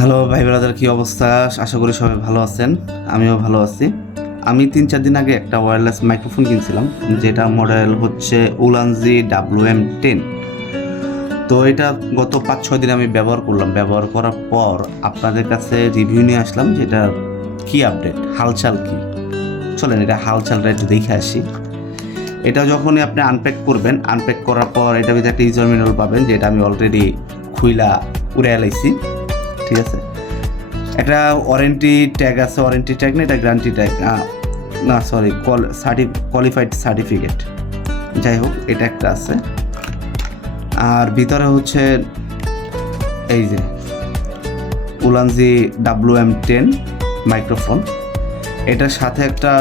Hello ভাই brother, কি অবস্থা? আশা করি সবাই ভালো আছেন। আমিও ভালো আছি। আমি 3-4 দিন আগে একটা ওয়্যারলেস মাইক্রোফোন কিনছিলাম, যেটা মডেল হচ্ছে উলানজি WM10। তো এটা গত 5-6 দিন আমি ব্যবহার করলাম। ব্যবহার করার পর আপনাদের কাছে রিভিউ নিয়ে আসলাম, যেটা কি আপডেট, হালচাল কি। চলেন এটা হালচালটা একটু দেখে আসি। এটা যখনই আপনি আনপ্যাক করবেন, আনপ্যাক করার পর এটা ভিতরে একটা ইউজার ম্যানুয়াল পাবেন, যেটা আমি অলরেডি খুইলা উড়ে এলাইছি। ঠিক আছে, একটা ওয়ারেন্টি ট্যাগ আছে, ওয়ারেন্টি ট্যাগ না, এটা গ্যারান্টি ট্যাগ না, সরি, কোয়ালিফাইড সার্টিফিকেট, যাই হোক এটা একটা আছে। আর ভিতরে হচ্ছে এই যে উলানজি WM10 মাইক্রোফোন, এটার সাথে একটা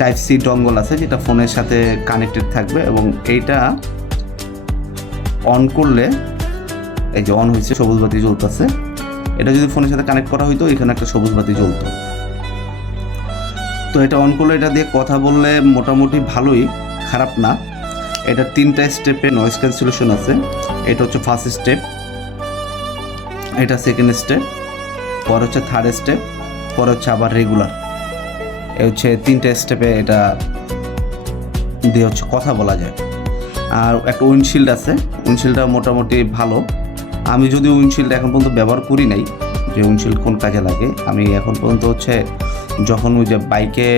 টাইপ সি ডঙ্গল আছে, যেটা ফোনের সাথে কানেক্টেড থাকবে। এবং এইটা অন করলে, এই যে অন হয়েছে, সবুজ বাতি জ্বলতেছে। এটা যদি ফোনের সাথে কানেক্ট করা হইতো, এখানে একটা সবুজ বাতি জ্বলতো। তো এটা অন করলে এটা দিয়ে কথা বললে মোটামুটি ভালোই, খারাপ না। এটা 3টা স্টেপে নয়েজ ক্যান্সেলেশন আছে। এটা হচ্ছে ফার্স্ট স্টেপ, এটা সেকেন্ড স্টেপ, পর হচ্ছে থার্ড স্টেপ, পর হচ্ছে আবার রেগুলার। এই হচ্ছে 3টা স্টেপে এটা দিয়ে হচ্ছে কথা বলা যায়। আর একটা উইন্ডশিল্ড আছে, উইন্ডশিল্ডটা মোটামুটি ভালো। আমি যদি উইন্ডশিল্ড এখন পর্যন্ত ব্যবহার করি নাই, যে উইন্ডশিল্ড কোন কাজে লাগে, আমি এখন পর্যন্ত হচ্ছে যখন ওই যে বাইকে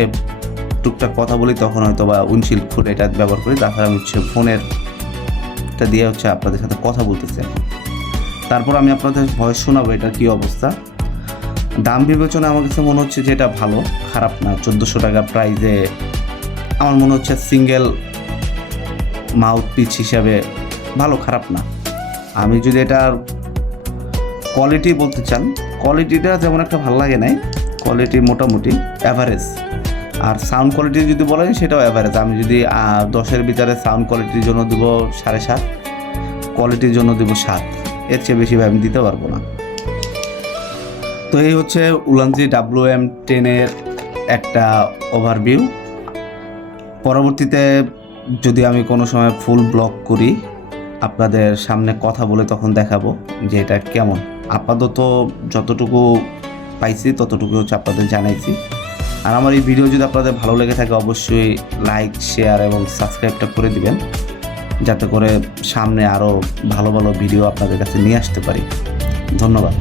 টুকটাক কথা বলি তখন হয়তো বা উইন্ডশিল্ড খুলে এটা ব্যবহার করি। তাছাড়া আমি হচ্ছে ফোনেরটা দিয়ে হচ্ছে আপনাদের সাথে কথা বলতেছি। তারপর আমি আপনাদের ভয়েস শোনাবো এটা কি অবস্থা। দাম বিবেচনা আমার কাছে মনে হচ্ছে যে এটা ভালো, খারাপ না। 1400 টাকা প্রাইজে আমার মনে হচ্ছে সিঙ্গেল মাউথ পিস হিসাবে ভালো, খারাপ না। আমি যদি এটার কোয়ালিটি বলতে চান, কোয়ালিটিটা যেমন একটা ভালো লাগে নাই, কোয়ালিটি মোটামুটি অ্যাভারেজ। আর সাউন্ড কোয়ালিটি যদি বলেন, সেটাও অ্যাভারেজ। আমি যদি 10-এর ভিতরে সাউন্ড কোয়ালিটির জন্য দেবো 7.5, কোয়ালিটির জন্য দেবো 7, এর চেয়ে বেশি আমি দিতে পারবো না। তো এই হচ্ছে উলানজি WM10-এর একটা ওভারভিউ। পরবর্তীতে যদি আমি কোনো সময় ফুল ব্লগ করি, আপনাদের সামনে কথা বলে তখন দেখাবো যে এটা কেমন। আপাতত যতটুকু পাইছি ততটুকু হচ্ছে আপনাদের জানাইছি। আর আমার এই ভিডিও যদি আপনাদের ভালো লেগে থাকে, অবশ্যই লাইক, শেয়ার এবং সাবস্ক্রাইবটা করে দিবেন, যাতে করে সামনে আরও ভালো ভালো ভিডিও আপনাদের কাছে নিয়ে আসতে পারি। ধন্যবাদ।